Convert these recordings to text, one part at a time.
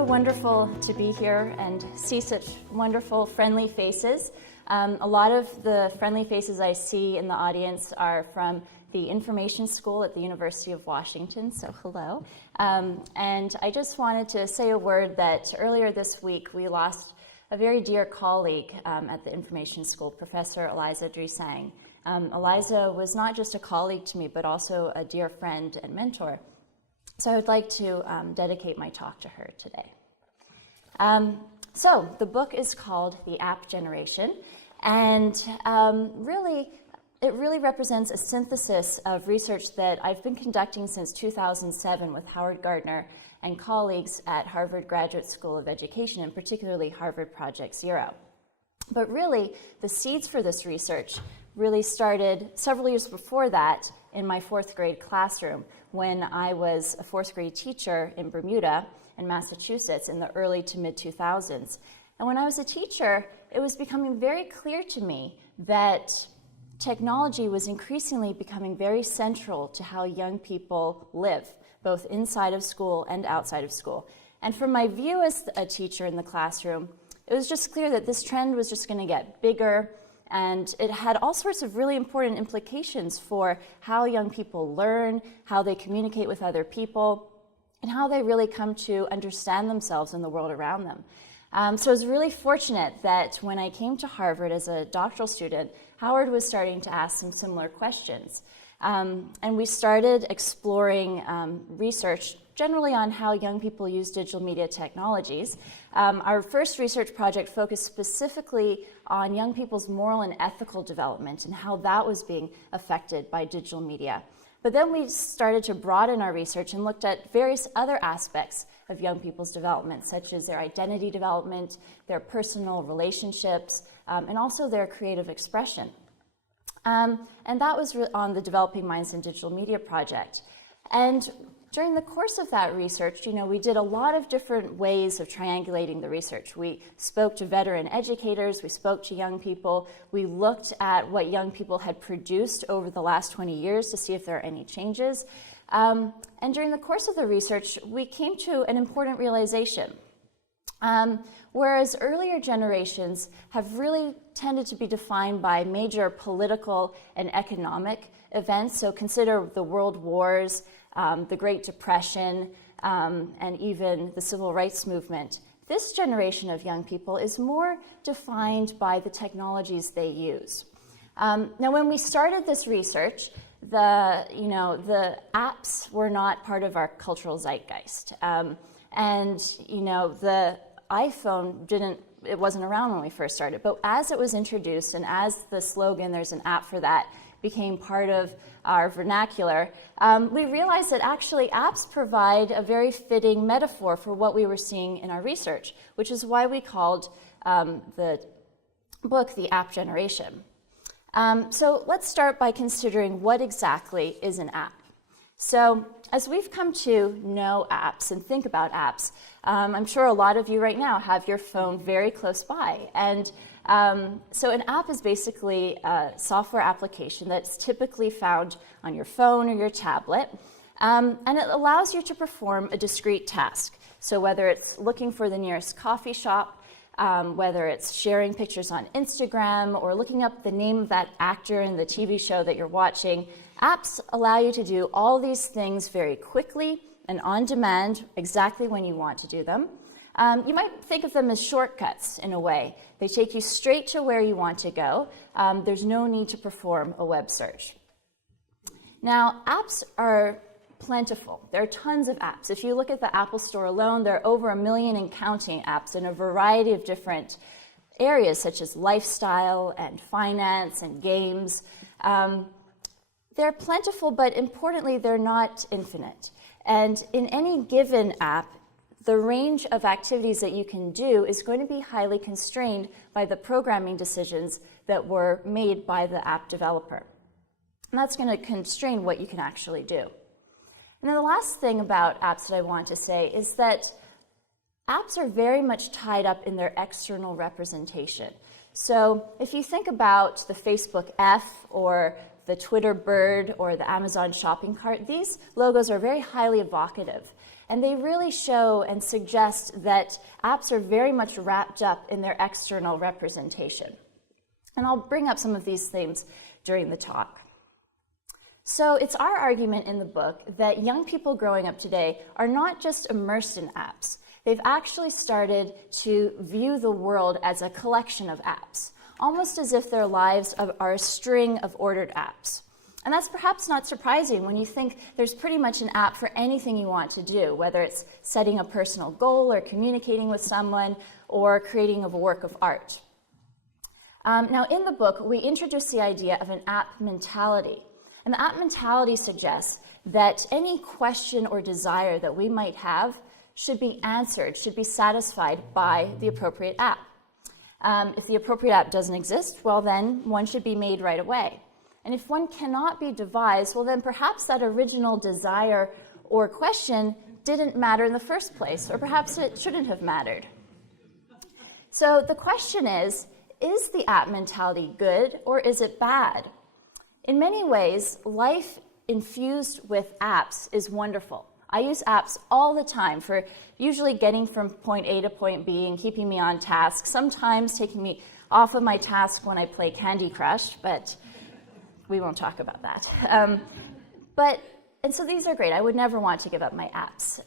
so wonderful to be here and see such wonderful, friendly faces. A lot of the friendly faces I see in the audience are from the Information School at the University of Washington, so hello. And I just wanted to say a word that earlier this week we lost a very dear colleague at the Information School, Professor Eliza Drisang. Eliza was not just a colleague to me, but also a dear friend and mentor. So I would like to dedicate my talk to her today. So the book is called The App Generation, and it really represents a synthesis of research that I've been conducting since 2007 with Howard Gardner and colleagues at Harvard Graduate School of Education, and particularly Harvard Project Zero. But really, the seeds for this research really started several years before that in my fourth grade classroom when I was a fourth grade teacher in Bermuda in Massachusetts in the early to mid 2000s. And when I was a teacher, it was becoming very clear to me that technology was increasingly becoming very central to how young people live, both inside of school and outside of school. And from my view as a teacher in the classroom, it was just clear that this trend was just going to get bigger, and it had all sorts of really important implications for how young people learn, how they communicate with other people, and how they really come to understand themselves and the world around them. So I was really fortunate that when I came to Harvard as a doctoral student, Howard was starting to ask some similar questions. And we started exploring research generally on how young people use digital media technologies. Our first research project focused specifically on young people's moral and ethical development and how that was being affected by digital media. But then we started to broaden our research and looked at various other aspects of young people's development, such as their identity development, their personal relationships, and also their creative expression. And that was on the Developing Minds in Digital Media project. And during the course of that research, we did a lot of different ways of triangulating the research. We spoke to veteran educators, we spoke to young people, we looked at what young people had produced over the last 20 years to see if there are any changes. And during the course of the research, we came to an important realization. Whereas earlier generations have really tended to be defined by major political and economic events, so consider the world wars, the Great Depression, and even the Civil Rights Movement. This generation of young people is more defined by the technologies they use. Now, when we started this research, the apps were not part of our cultural zeitgeist, and the iPhone wasn't around when we first started. But as it was introduced, and as the slogan "There's an app for that" became part of our vernacular, we realized that actually apps provide a very fitting metaphor for what we were seeing in our research, which is why we called the book The App Generation. So let's start by considering what exactly is an app. So as we've come to know apps and think about apps, I'm sure a lot of you right now have your phone very close by. And so an app is basically a software application that's typically found on your phone or your tablet, and it allows you to perform a discrete task. So whether it's looking for the nearest coffee shop, whether it's sharing pictures on Instagram, or looking up the name of that actor in the TV show that you're watching, apps allow you to do all these things very quickly and on demand, exactly when you want to do them. You might think of them as shortcuts in a way. They take you straight to where you want to go. There's no need to perform a web search. Now, apps are plentiful. There are tons of apps. If you look at the Apple Store alone, there are over 1 million and counting apps in a variety of different areas, such as lifestyle and finance and games. They're plentiful, but importantly, they're not infinite. And in any given app, the range of activities that you can do is going to be highly constrained by the programming decisions that were made by the app developer. And that's going to constrain what you can actually do. And then the last thing about apps that I want to say is that apps are very much tied up in their external representation. So if you think about the Facebook F or the Twitter bird or the Amazon shopping cart, these logos are very highly evocative. And they really show and suggest that apps are very much wrapped up in their external representation. And I'll bring up some of these themes during the talk. So it's our argument in the book that young people growing up today are not just immersed in apps. They've actually started to view the world as a collection of apps, almost as if their lives are a string of ordered apps. And that's perhaps not surprising when you think there's pretty much an app for anything you want to do, whether it's setting a personal goal or communicating with someone or creating a work of art. Now, in the book, we introduce the idea of an app mentality. And the app mentality suggests that any question or desire that we might have should be answered, should be satisfied by the appropriate app. If the appropriate app doesn't exist, well, then one should be made right away. And if one cannot be devised, well, then perhaps that original desire or question didn't matter in the first place, or perhaps it shouldn't have mattered. So the question is the app mentality good or is it bad? In many ways, life infused with apps is wonderful. I use apps all the time for usually getting from point A to point B and keeping me on task, sometimes taking me off of my task when I play Candy Crush, but we won't talk about that. And so these are great. I would never want to give up my apps.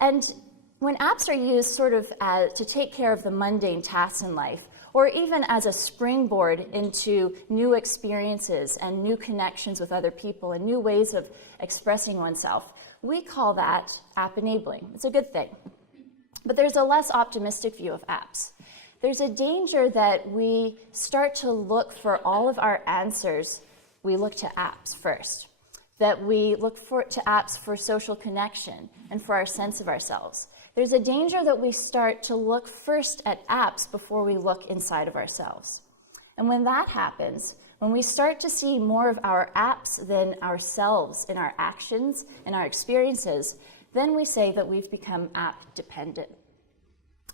And when apps are used sort of to take care of the mundane tasks in life, or even as a springboard into new experiences and new connections with other people and new ways of expressing oneself, we call that app enabling. It's a good thing. But there's a less optimistic view of apps. There's a danger that we start to look for all of our answers, we look to apps first. That we look to apps for social connection and for our sense of ourselves. There's a danger that we start to look first at apps before we look inside of ourselves. And when that happens, when we start to see more of our apps than ourselves in our actions and our experiences, then we say that we've become app dependent.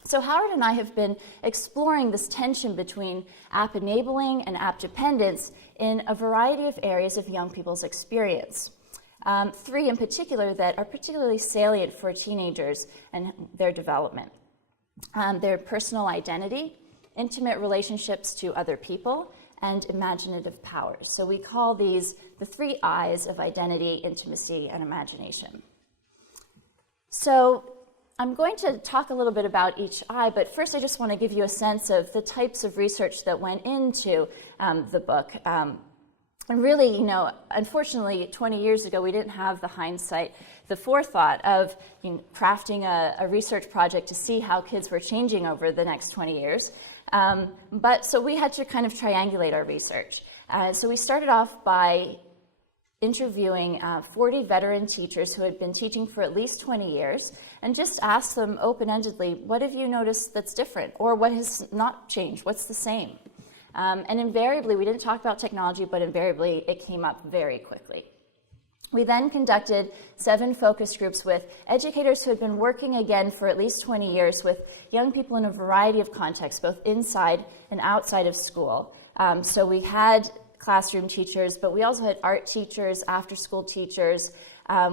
So Howard and I have been exploring this tension between app enabling and app dependence in a variety of areas of young people's experience. Three in particular that are particularly salient for teenagers and their development. Their personal identity, intimate relationships to other people, and imaginative powers. So we call these the 3 I's of identity, intimacy, and imagination. So I'm going to talk a little bit about each I, but first I just want to give you a sense of the types of research that went into the book. And really, unfortunately, 20 years ago, we didn't have the hindsight, the forethought of crafting a research project to see how kids were changing over the next 20 years. So we had to kind of triangulate our research. So we started off by interviewing 40 veteran teachers who had been teaching for at least 20 years and just asked them open-endedly, what have you noticed that's different? Or what has not changed? What's the same? And invariably, we didn't talk about technology, but invariably it came up very quickly. We then conducted 7 focus groups with educators who had been working again for at least 20 years with young people in a variety of contexts, both inside and outside of school. So we had classroom teachers, but we also had art teachers, after-school teachers.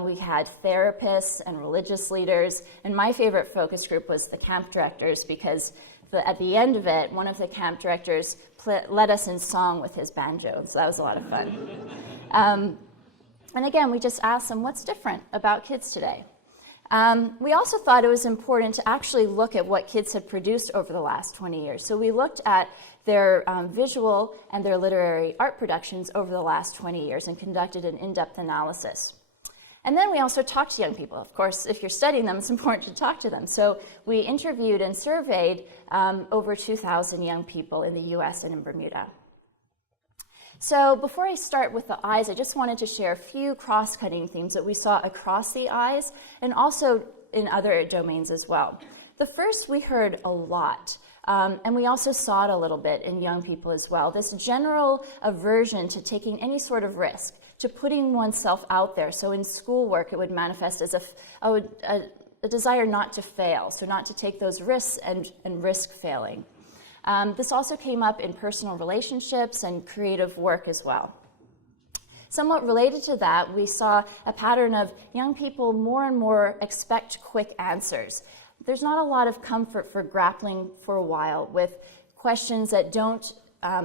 We had therapists and religious leaders. And my favorite focus group was the camp directors because at the end of it, one of the camp directors led us in song with his banjo, so that was a lot of fun. And again, we just asked them, what's different about kids today? We also thought it was important to actually look at what kids had produced over the last 20 years. So we looked at their visual and their literary art productions over the last 20 years and conducted an in-depth analysis. And then we also talked to young people. Of course, if you're studying them, it's important to talk to them. So we interviewed and surveyed over 2,000 young people in the US and in Bermuda. So before I start with the I's, I just wanted to share a few cross-cutting themes that we saw across the I's and also in other domains as well. The first we heard a lot, and we also saw it a little bit in young people as well, this general aversion to taking any sort of risk, to putting oneself out there. So in schoolwork, it would manifest as a desire not to fail, so not to take those risks and risk failing. This also came up in personal relationships and creative work as well. Somewhat related to that, we saw a pattern of young people more and more expect quick answers. There's not a lot of comfort for grappling for a while with questions that don't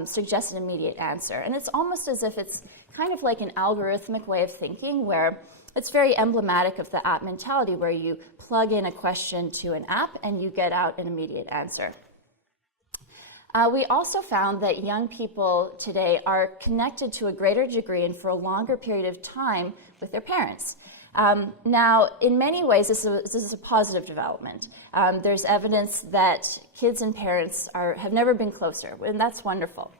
suggest an immediate answer. And it's almost as if it's kind of like an algorithmic way of thinking where it's very emblematic of the app mentality where you plug in a question to an app and you get out an immediate answer. We also found that young people today are connected to a greater degree and for a longer period of time with their parents. Now, in many ways, this is a positive development. There's evidence that kids and parents have never been closer, and that's wonderful.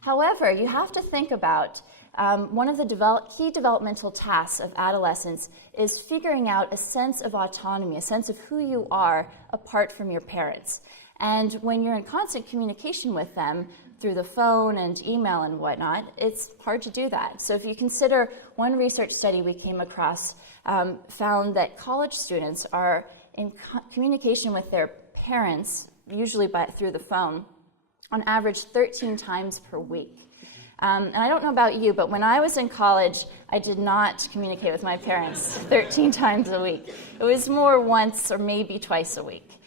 However, you have to think about one of the key developmental tasks of adolescence is figuring out a sense of autonomy, a sense of who you are apart from your parents. And when you're in constant communication with them through the phone and email and whatnot, it's hard to do that. So if you consider one research study we came across found that college students are in communication with their parents, usually through the phone, on average 13 times per week. And I don't know about you, but when I was in college, I did not communicate with my parents 13 times a week. It was more once or maybe twice a week.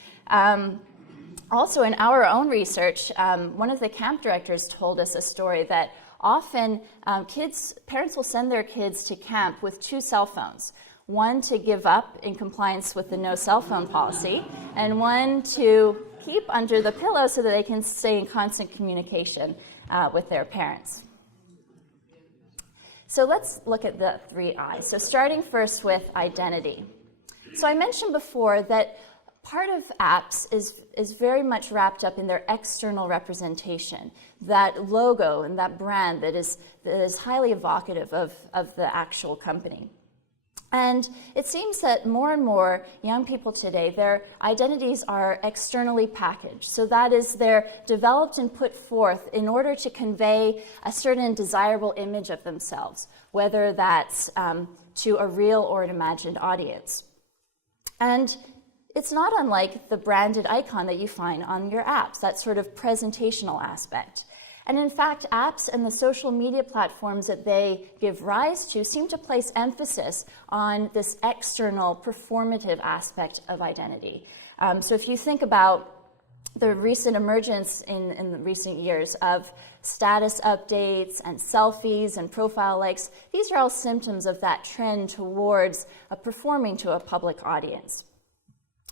Also, in our own research, one of the camp directors told us a story that often parents will send their kids to camp with 2 cell phones. One to give up in compliance with the no cell phone policy, and one to keep under the pillow so that they can stay in constant communication with their parents. So let's look at the 3 I's. So starting first with identity. So I mentioned before that part of apps is very much wrapped up in their external representation, that logo and that brand that is highly evocative of the actual company. And it seems that more and more young people today, their identities are externally packaged. So that is, they're developed and put forth in order to convey a certain desirable image of themselves, whether that's to a real or an imagined audience. And it's not unlike the branded icon that you find on your apps, that sort of presentational aspect. And in fact, apps and the social media platforms that they give rise to seem to place emphasis on this external performative aspect of identity. So if you think about the recent emergence in the recent years of status updates and selfies and profile likes, these are all symptoms of that trend towards performing to a public audience.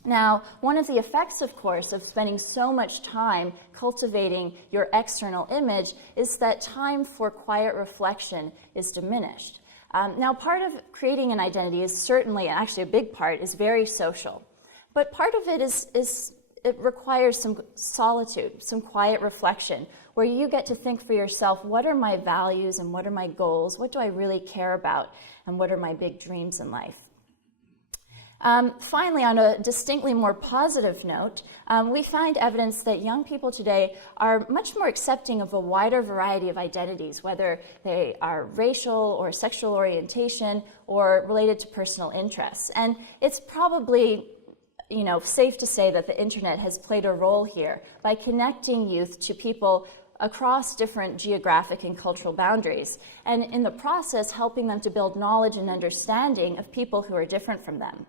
Now, one of the effects, of course, of spending so much time cultivating your external image is that time for quiet reflection is diminished. Now, part of creating an identity is certainly, and actually a big part, is very social. But part of it it requires some solitude, some quiet reflection, where you get to think for yourself, what are my values and what are my goals? What do I really care about? And what are my big dreams in life? Finally, on a distinctly more positive note, we find evidence that young people today are much more accepting of a wider variety of identities, whether they are racial or sexual orientation or related to personal interests. And it's probably safe to say that the internet has played a role here by connecting youth to people across different geographic and cultural boundaries, and in the process helping them to build knowledge and understanding of people who are different from them.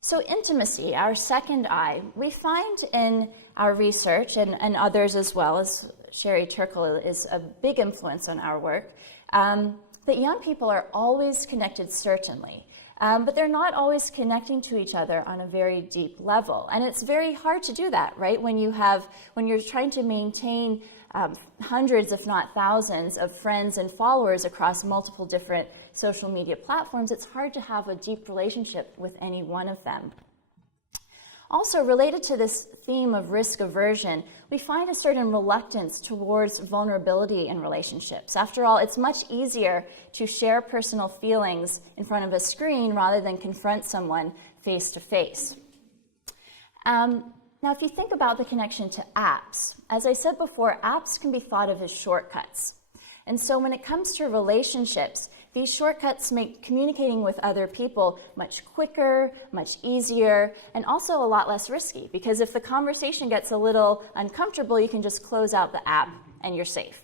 So intimacy, our second I, we find in our research, and others as well, as Sherry Turkle is a big influence on our work, that young people are always connected, certainly, but they're not always connecting to each other on a very deep level. And it's very hard to do that, right? When you're trying to maintain hundreds, if not thousands, of friends and followers across multiple different social media platforms, it's hard to have a deep relationship with any one of them. Also, related to this theme of risk aversion, we find a certain reluctance towards vulnerability in relationships. After all, it's much easier to share personal feelings in front of a screen rather than confront someone face to face. Now, if you think about the connection to apps, as I said before, apps can be thought of as shortcuts. And so when it comes to relationships, these shortcuts make communicating with other people much quicker, much easier, and also a lot less risky, because if the conversation gets a little uncomfortable, you can just close out the app and you're safe.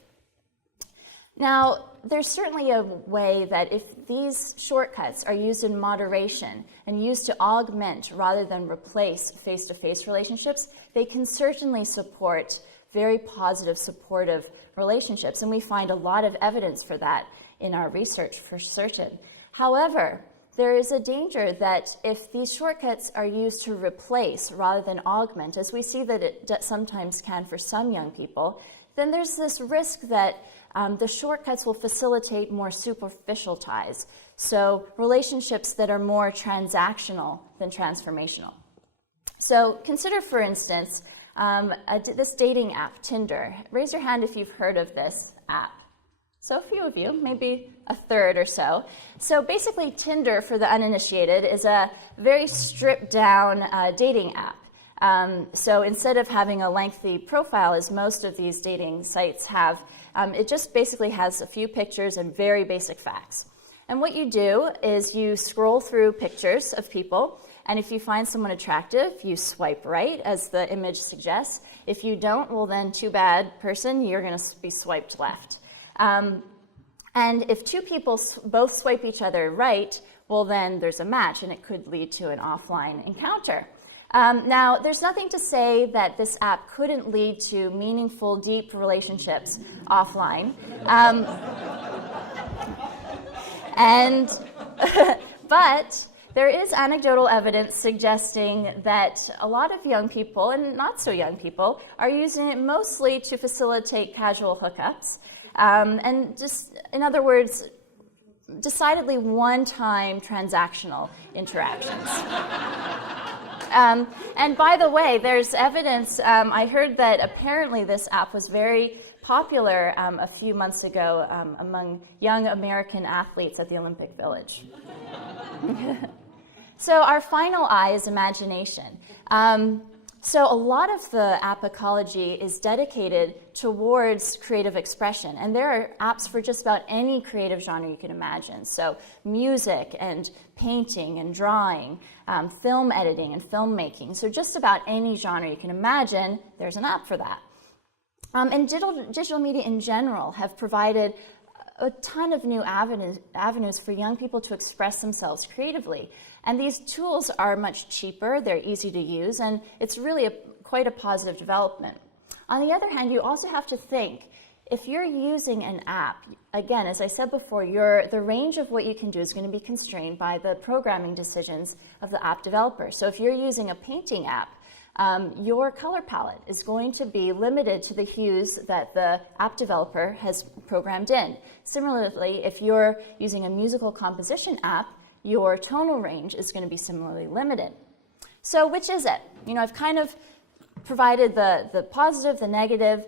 Now, there's certainly a way that if these shortcuts are used in moderation and used to augment rather than replace face-to-face relationships, they can certainly support very positive, supportive relationships. And we find a lot of evidence for that in our research, for certain. However, there is a danger that if these shortcuts are used to replace rather than augment, as we see that it sometimes can for some young people, then there's this risk that the shortcuts will facilitate more superficial ties, so relationships that are more transactional than transformational. So consider, for instance, this dating app, Tinder. Raise your hand if you've heard of this app. So a few of you, maybe a third or so. So basically, Tinder, for the uninitiated, is a very stripped-down dating app. So instead of having a lengthy profile, as most of these dating sites have, it just basically has a few pictures and very basic facts. And what you do is you scroll through pictures of people, and if you find someone attractive, you swipe right, as the image suggests. If you don't, well then, too bad, person, you're going to be swiped left. And if two people both swipe each other right, well then there's a match, and it could lead to an offline encounter. Now, there's nothing to say that this app couldn't lead to meaningful, deep relationships offline. But there is anecdotal evidence suggesting that a lot of young people, and not so young people, are using it mostly to facilitate casual hookups. And just, in other words, decidedly one-time transactional interactions. And by the way, there's evidence, I heard that apparently this app was very popular a few months ago among young American athletes at the Olympic Village. So our final I is imagination. So a lot of the app ecology is dedicated towards creative expression, and there are apps for just about any creative genre you can imagine. So music and painting and drawing, film editing and filmmaking. So just about any genre you can imagine, there's an app for that. And digital media in general have provided a ton of new avenues for young people to express themselves creatively. And these tools are much cheaper, they're easy to use, and it's really quite a positive development. On the other hand, you also have to think, if you're using an app, again, as I said before, the range of what you can do is going to be constrained by the programming decisions of the app developer. So if you're using a painting app, your color palette is going to be limited to the hues that the app developer has programmed in. Similarly, if you're using a musical composition app, your tonal range is going to be similarly limited. So which is it? You know, I've kind of provided the positive, the negative.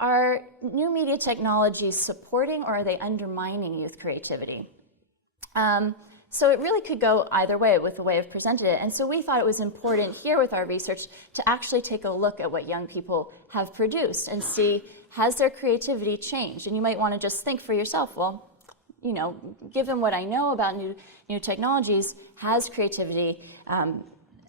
Are new media technologies supporting or are they undermining youth creativity? So it really could go either way with the way I've presented it. And so we thought it was important here with our research to actually take a look at what young people have produced and see, has their creativity changed? And you might want to just think for yourself, well, you know, given what I know about new technologies, has creativity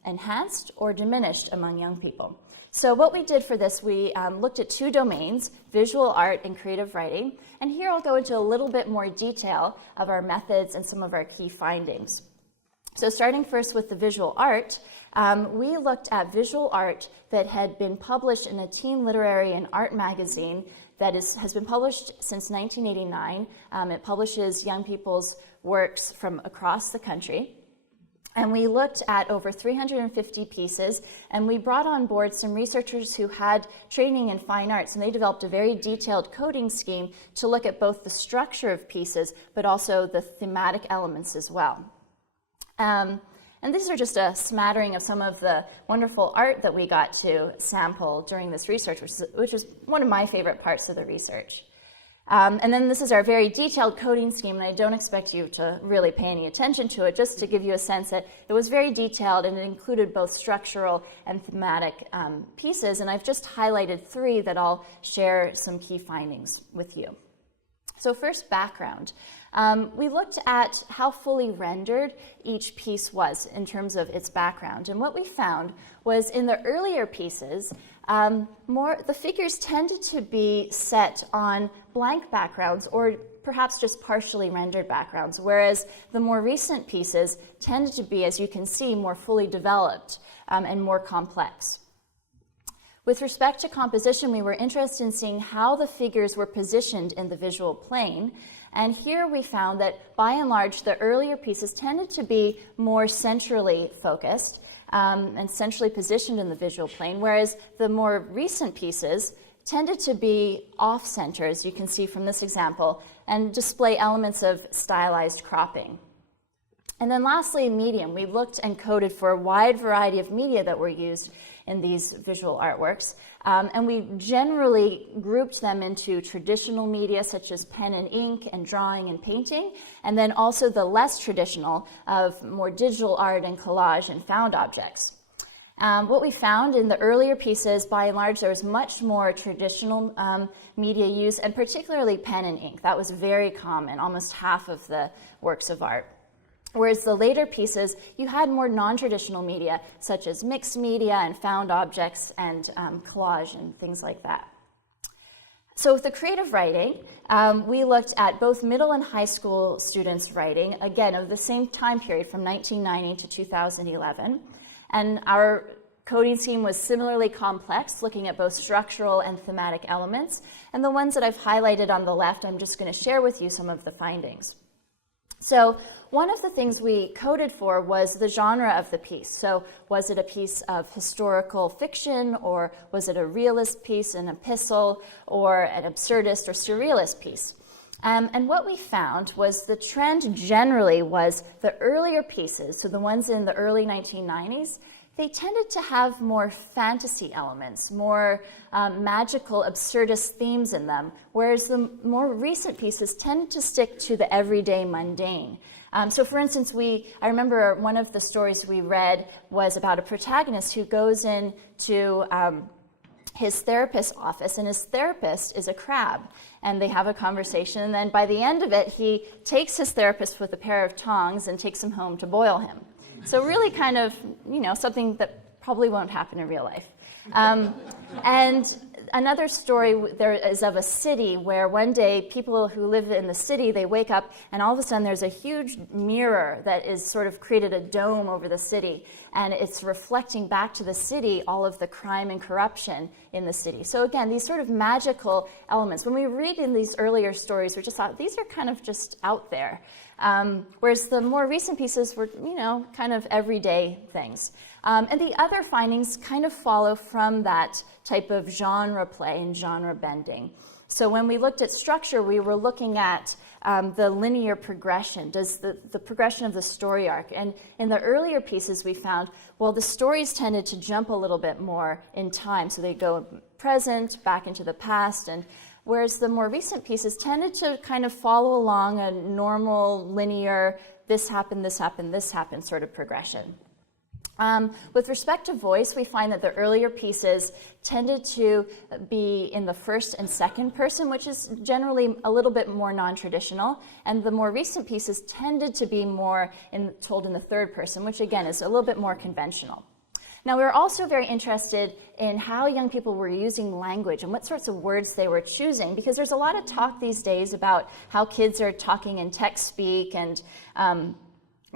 enhanced or diminished among young people? So what we did for this, we looked at two domains, visual art and creative writing. And here I'll go into a little bit more detail of our methods and some of our key findings. So starting first with the visual art, we looked at visual art that had been published in a teen literary and art magazine that has been published since 1989. It publishes young people's works from across the country. And we looked at over 350 pieces, and we brought on board some researchers who had training in fine arts, and they developed a very detailed coding scheme to look at both the structure of pieces, but also the thematic elements as well. And these are just a smattering of some of the wonderful art that we got to sample during this research, which was one of my favorite parts of the research. And then this is our very detailed coding scheme, and I don't expect you to really pay any attention to it, just to give you a sense that it was very detailed and it included both structural and thematic pieces, and I've just highlighted three that I'll share some key findings with you. So first, background. We looked at how fully rendered each piece was in terms of its background, and what we found was in the earlier pieces, the figures tended to be set on blank backgrounds or perhaps just partially rendered backgrounds, whereas the more recent pieces tended to be, as you can see, more fully developed and more complex. With respect to composition, we were interested in seeing how the figures were positioned in the visual plane. And here we found that, by and large, the earlier pieces tended to be more centrally focused and centrally positioned in the visual plane, whereas the more recent pieces tended to be off-center, as you can see from this example, and display elements of stylized cropping. And then lastly, medium. We looked and coded for a wide variety of media that were used in these visual artworks. And we generally grouped them into traditional media such as pen and ink and drawing and painting, and then also the less traditional of more digital art and collage and found objects. What we found in the earlier pieces, by and large, there was much more traditional media use, and particularly pen and ink. That was very common, almost half of the works of art. Whereas the later pieces, you had more non-traditional media, such as mixed media and found objects and collage and things like that. So with the creative writing, we looked at both middle and high school students' writing, again, of the same time period from 1990 to 2011. And our coding scheme was similarly complex, looking at both structural and thematic elements. And the ones that I've highlighted on the left, I'm just going to share with you some of the findings. So one of the things we coded for was the genre of the piece. So was it a piece of historical fiction, or was it a realist piece, an epistle, or an absurdist or surrealist piece? And what we found was the trend generally was the earlier pieces, so the ones in the early 1990s, they tended to have more fantasy elements, more magical, absurdist themes in them, whereas the more recent pieces tended to stick to the everyday mundane. So for instance, I remember one of the stories we read was about a protagonist who goes into his therapist's office, and his therapist is a crab, and they have a conversation, and then by the end of it, he takes his therapist with a pair of tongs and takes him home to boil him. So really kind of, something that probably won't happen in real life. And another story there is of a city where one day people who live in the city, they wake up and all of a sudden there's a huge mirror that is sort of created a dome over the city, and it's reflecting back to the city all of the crime and corruption in the city. So again, these sort of magical elements. When we read in these earlier stories, we just thought these are kind of just out there. Whereas the more recent pieces were, kind of everyday things. And the other findings kind of follow from that type of genre play and genre bending. So when we looked at structure, we were looking at the linear progression, does the progression of the story arc. And in the earlier pieces we found, well, the stories tended to jump a little bit more in time. So they go present, back into the past, and whereas the more recent pieces tended to kind of follow along a normal, linear, this happened, this happened, this happened sort of progression. With respect to voice, we find that the earlier pieces tended to be in the first and second person, which is generally a little bit more non-traditional, and the more recent pieces tended to be more told in the third person, which again is a little bit more conventional. Now, we were also very interested in how young people were using language and what sorts of words they were choosing, because there's a lot of talk these days about how kids are talking in text speak and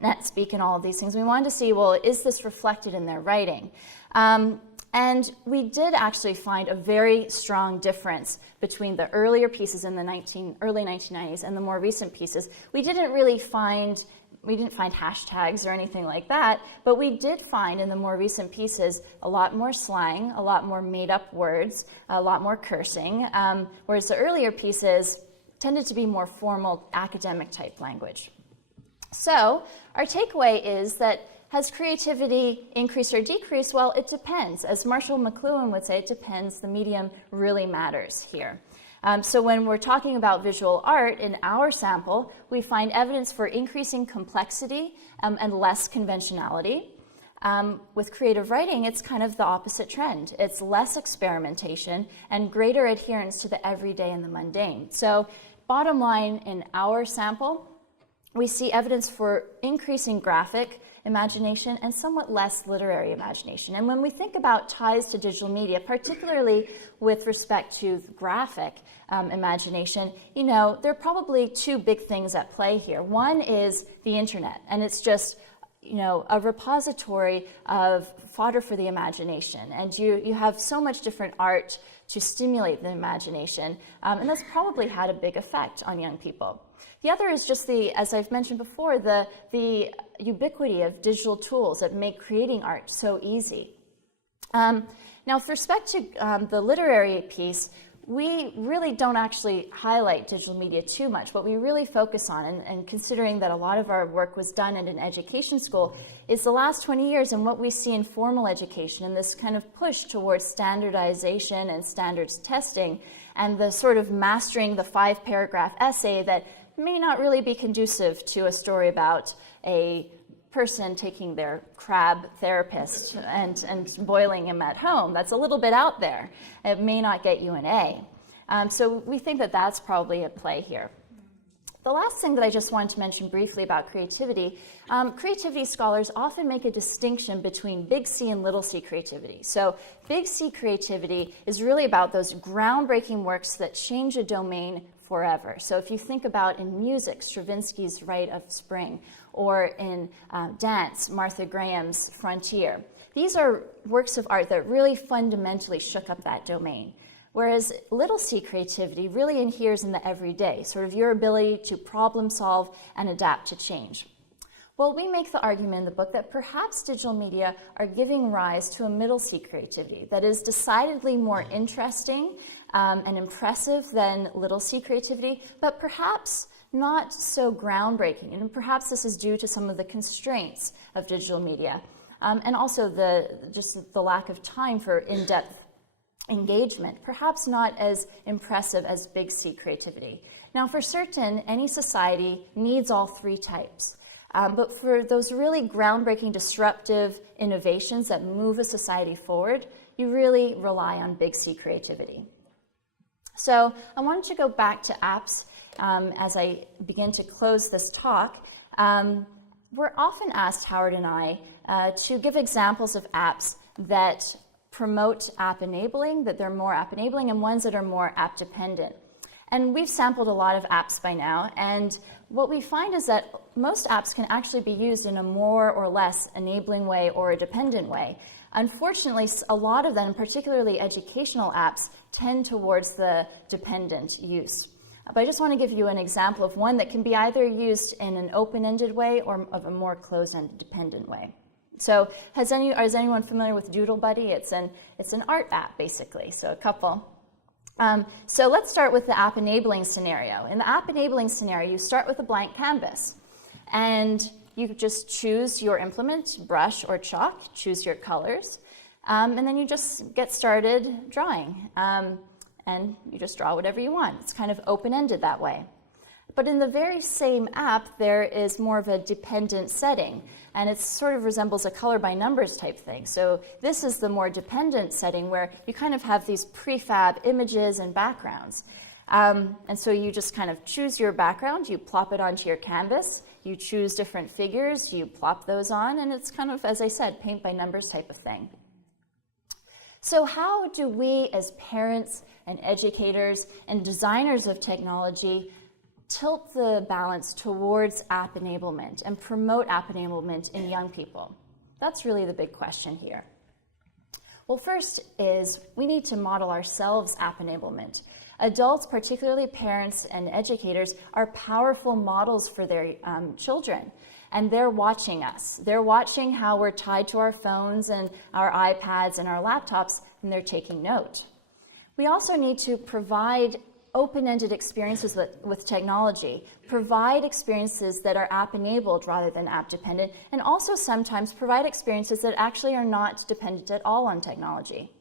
net speak and all of these things. We wanted to see, well, is this reflected in their writing? And we did actually find a very strong difference between the earlier pieces in the early 1990s and the more recent pieces. We didn't find hashtags or anything like that, but we did find in the more recent pieces a lot more slang, a lot more made-up words, a lot more cursing, whereas the earlier pieces tended to be more formal, academic-type language. So our takeaway is that has creativity increased or decreased? Well, it depends. As Marshall McLuhan would say, it depends. The medium really matters here. So when we're talking about visual art, in our sample, we find evidence for increasing complexity and less conventionality. With creative writing, it's kind of the opposite trend. It's less experimentation and greater adherence to the everyday and the mundane. So bottom line, in our sample, we see evidence for increasing graphic imagination and somewhat less literary imagination. And when we think about ties to digital media, particularly with respect to graphic imagination, there are probably two big things at play here. One is the internet, and it's just a repository of fodder for the imagination. And you have so much different art to stimulate the imagination, and that's probably had a big effect on young people. The other is just as I've mentioned before, the ubiquity of digital tools that make creating art so easy. Now, with respect to the literary piece, we really don't actually highlight digital media too much. What we really focus on, and considering that a lot of our work was done at an education school, is the last 20 years and what we see in formal education and this kind of push towards standardization and standards testing and the sort of mastering the 5-paragraph essay that may not really be conducive to a story about a person taking their crab therapist and boiling him at home. That's a little bit out there. It may not get you an A. So we think that that's probably at play here. The last thing that I just wanted to mention briefly about creativity, creativity scholars often make a distinction between big C and little c creativity. So big C creativity is really about those groundbreaking works that change a domain forever. So if you think about in music, Stravinsky's Rite of Spring, or in dance, Martha Graham's Frontier. These are works of art that really fundamentally shook up that domain. Whereas little c creativity really inheres in the everyday, sort of your ability to problem solve and adapt to change. Well, we make the argument in the book that perhaps digital media are giving rise to a middle C creativity that is decidedly more interesting and impressive than little c creativity, but perhaps not so groundbreaking. And perhaps this is due to some of the constraints of digital media and also just the lack of time for in-depth engagement, perhaps not as impressive as big C creativity. Now, for certain, any society needs all three types. But for those really groundbreaking, disruptive innovations that move a society forward, you really rely on big C creativity. So I wanted to go back to apps as I begin to close this talk. We're often asked, Howard and I, to give examples of apps that promote app enabling, that they're more app enabling, and ones that are more app dependent. And we've sampled a lot of apps by now, and what we find is that most apps can actually be used in a more or less enabling way or a dependent way. Unfortunately, a lot of them, particularly educational apps, tend towards the dependent use. But I just want to give you an example of one that can be either used in an open-ended way or of a more closed-ended dependent way. So is anyone familiar with Doodle Buddy? It's an art app, basically, so a couple. So let's start with the app enabling scenario. In the app enabling scenario, you start with a blank canvas, and you just choose your implement, brush or chalk, choose your colors, and then you just get started drawing. And you just draw whatever you want. It's kind of open-ended that way. But in the very same app, there is more of a dependent setting, and it sort of resembles a color by numbers type thing. So this is the more dependent setting where you kind of have these prefab images and backgrounds. And so you just kind of choose your background, you plop it onto your canvas, you choose different figures, you plop those on, and it's kind of, as I said, paint by numbers type of thing. So how do we as parents and educators and designers of technology tilt the balance towards app enablement and promote app enablement in young people? That's really the big question here. Well, first is we need to model ourselves app enablement. Adults, particularly parents and educators, are powerful models for their children. And they're watching us. They're watching how we're tied to our phones and our iPads and our laptops, and they're taking note. We also need to provide open-ended experiences with technology, provide experiences that are app-enabled rather than app-dependent, and also sometimes provide experiences that actually are not dependent at all on technology.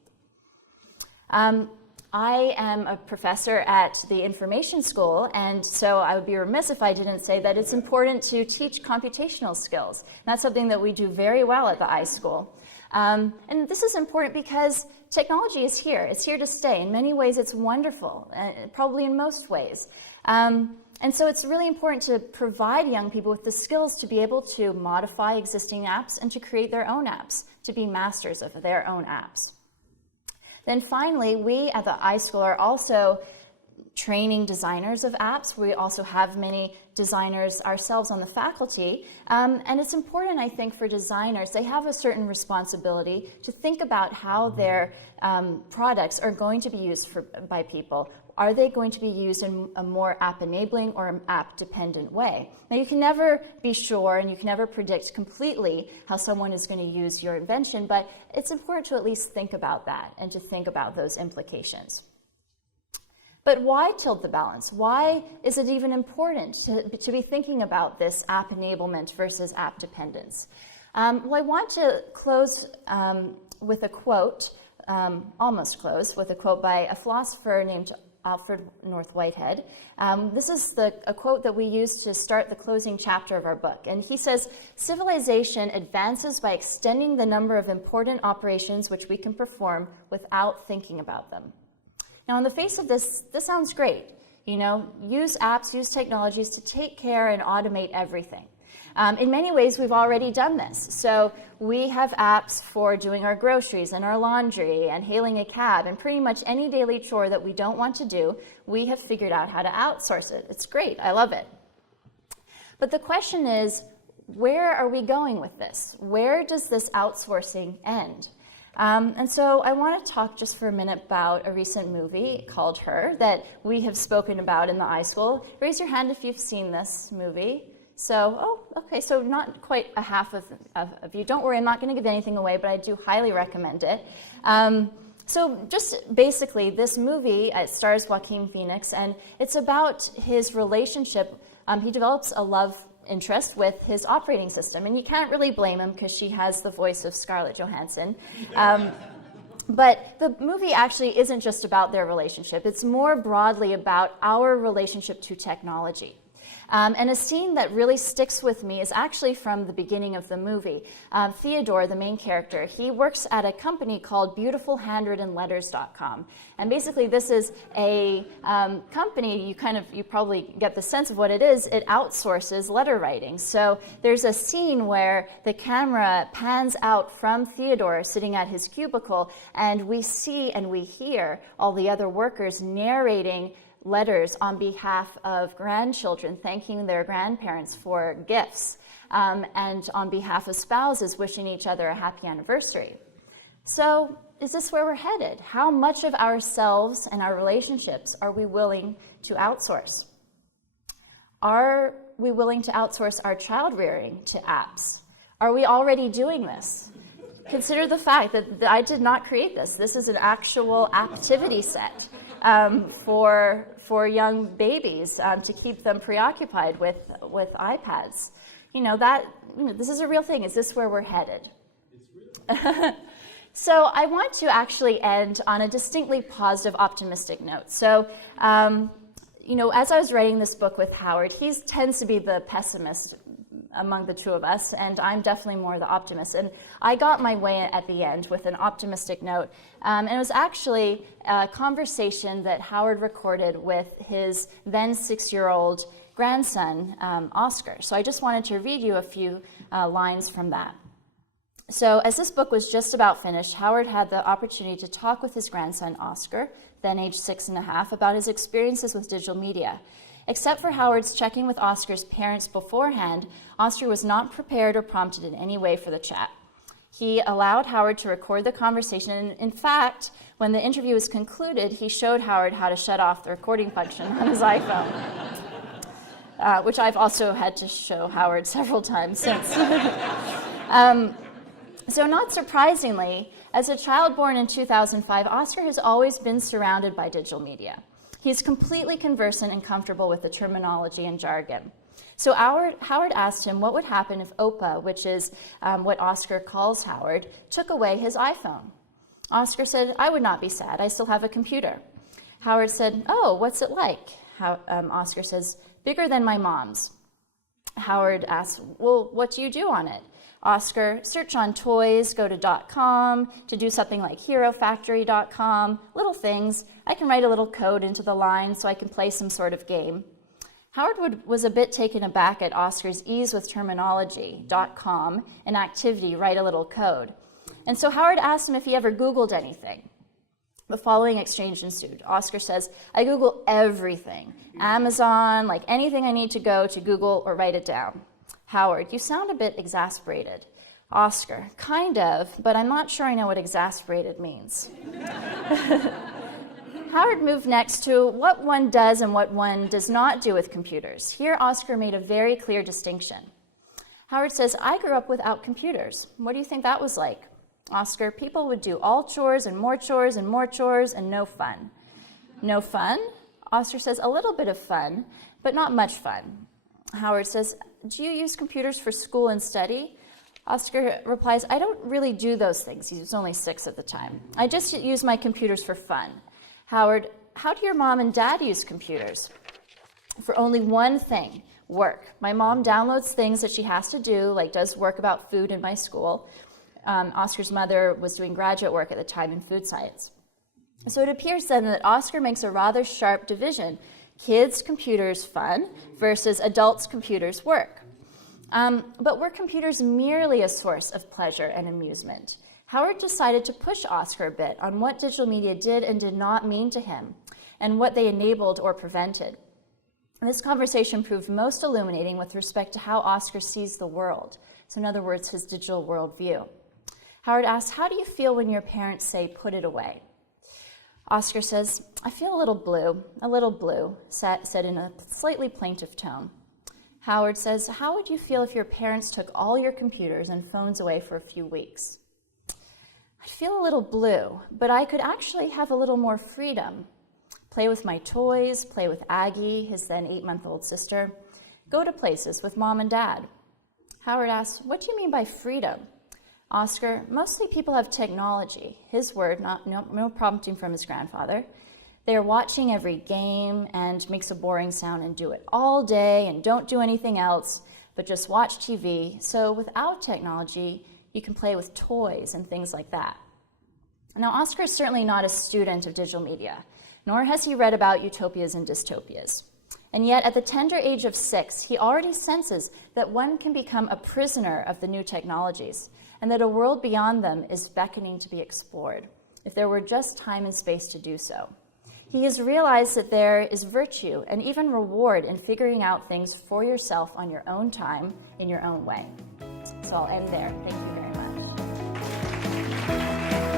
I am a professor at the information school, and so I would be remiss if I didn't say that it's important to teach computational skills. And that's something that we do very well at the iSchool. And this is important because technology is here. It's here to stay. In many ways, it's wonderful, probably in most ways. And so it's really important to provide young people with the skills to be able to modify existing apps and to create their own apps, to be masters of their own apps. Then finally, we at the iSchool are also training designers of apps. We also have many designers ourselves on the faculty. And it's important, I think, for designers, they have a certain responsibility to think about how their products are going to be used by people. Are they going to be used in a more app-enabling or an app-dependent way? Now, you can never be sure and you can never predict completely how someone is going to use your invention, but it's important to at least think about that and to think about those implications. But why tilt the balance? Why is it even important to be thinking about this app enablement versus app dependence? Well, I want to close with a quote, almost close, with a quote by a philosopher named Alfred Whitehead. This is a quote that we use to start the closing chapter of our book. And he says, "Civilization advances by extending the number of important operations which we can perform without thinking about them." Now, on the face of this sounds great. You know, use apps, use technologies to take care and automate everything. In many ways, we've already done this. So we have apps for doing our groceries and our laundry and hailing a cab, and pretty much any daily chore that we don't want to do, we have figured out how to outsource it. It's great. I love it. But the question is, where are we going with this? Where does this outsourcing end? And so I want to talk just for a minute about a recent movie called Her that we have spoken about in the iSchool. Raise your hand if you've seen this movie. So, okay, so not quite a half of you. Don't worry, I'm not going to give anything away, but I do highly recommend it. So just basically, this movie, it stars Joaquin Phoenix, and it's about his relationship. He develops a love interest with his operating system, and you can't really blame him because she has the voice of Scarlett Johansson. But the movie actually isn't just about their relationship. It's more broadly about our relationship to technology. And a scene that really sticks with me is actually from the beginning of the movie. Theodore, the main character, he works at a company called BeautifulHandwrittenLetters.com. And basically this is a company, you probably get the sense of what it is. It outsources letter writing. So there's a scene where the camera pans out from Theodore sitting at his cubicle, and we see and we hear all the other workers narrating letters on behalf of grandchildren, thanking their grandparents for gifts, and on behalf of spouses, wishing each other a happy anniversary. So, is this where we're headed? How much of ourselves and our relationships are we willing to outsource? Are we willing to outsource our child rearing to apps? Are we already doing this? Consider the fact that I did not create this. This is an actual activity set for young babies to keep them preoccupied with iPads. This is a real thing. Is this where we're headed? It's real. So I want to actually end on a distinctly positive, optimistic note. So, as I was writing this book with Howard, he tends to be the pessimist among the two of us, and I'm definitely more the optimist. And I got my way at the end with an optimistic note. And it was actually a conversation that Howard recorded with his then 6-year-old grandson, Oscar. So I just wanted to read you a few lines from that. So as this book was just about finished, Howard had the opportunity to talk with his grandson, Oscar, then age 6.5, about his experiences with digital media. Except for Howard's checking with Oscar's parents beforehand, Oscar was not prepared or prompted in any way for the chat. He allowed Howard to record the conversation, and in fact, when the interview was concluded, he showed Howard how to shut off the recording function on his iPhone, which I've also had to show Howard several times since. So not surprisingly, as a child born in 2005, Oscar has always been surrounded by digital media. He's completely conversant and comfortable with the terminology and jargon. So Howard asked him what would happen if OPA, which is what Oscar calls Howard, took away his iPhone. Oscar said, "I would not be sad. I still have a computer." Howard said, "Oh, what's it like?" Oscar says, "Bigger than my mom's." Howard asked, "Well, what do you do on it?" Oscar, search on toys, go to .com, to do something like herofactory.com, little things. I can write a little code into the line so I can play some sort of game. Howard was a bit taken aback at Oscar's ease with terminology, .com, an activity, write a little code. And so Howard asked him if he ever Googled anything. The following exchange ensued. Oscar says, I Google everything. Amazon, like anything I need to go to Google or write it down. Howard, you sound a bit exasperated. Oscar, kind of, but I'm not sure I know what exasperated means. Howard moved next to what one does and what one does not do with computers. Here, Oscar made a very clear distinction. Howard says, I grew up without computers. What do you think that was like? Oscar, people would do all chores and more chores and more chores and no fun. No fun? Oscar says, a little bit of fun, but not much fun. Howard says, do you use computers for school and study? Oscar replies, I don't really do those things. He was only 6 at the time. I just use my computers for fun. Howard, how do your mom and dad use computers? For only one thing, work. My mom downloads things that she has to do, like does work about food in my school. Oscar's mother was doing graduate work at the time in food science. So it appears then that Oscar makes a rather sharp division. Kids' computers fun versus adults' computers work. But were computers merely a source of pleasure and amusement? Howard decided to push Oscar a bit on what digital media did and did not mean to him, and what they enabled or prevented. And this conversation proved most illuminating with respect to how Oscar sees the world. So in other words, his digital worldview. Howard asked, how do you feel when your parents say, put it away? Oscar says, I feel a little blue, said in a slightly plaintive tone. Howard says, how would you feel if your parents took all your computers and phones away for a few weeks? I'd feel a little blue, but I could actually have a little more freedom. Play with my toys, play with Aggie, his then 8-month-old sister, go to places with mom and dad. Howard asks, what do you mean by freedom? Oscar, mostly people have technology. His word, no prompting from his grandfather. They're watching every game and makes a boring sound and do it all day and don't do anything else, but just watch TV. So without technology, you can play with toys and things like that. Now, Oscar is certainly not a student of digital media, nor has he read about utopias and dystopias. And yet, at the tender age of 6, he already senses that one can become a prisoner of the new technologies, and that a world beyond them is beckoning to be explored, if there were just time and space to do so. He has realized that there is virtue and even reward in figuring out things for yourself on your own time, in your own way. So I'll end there. Thank you very much.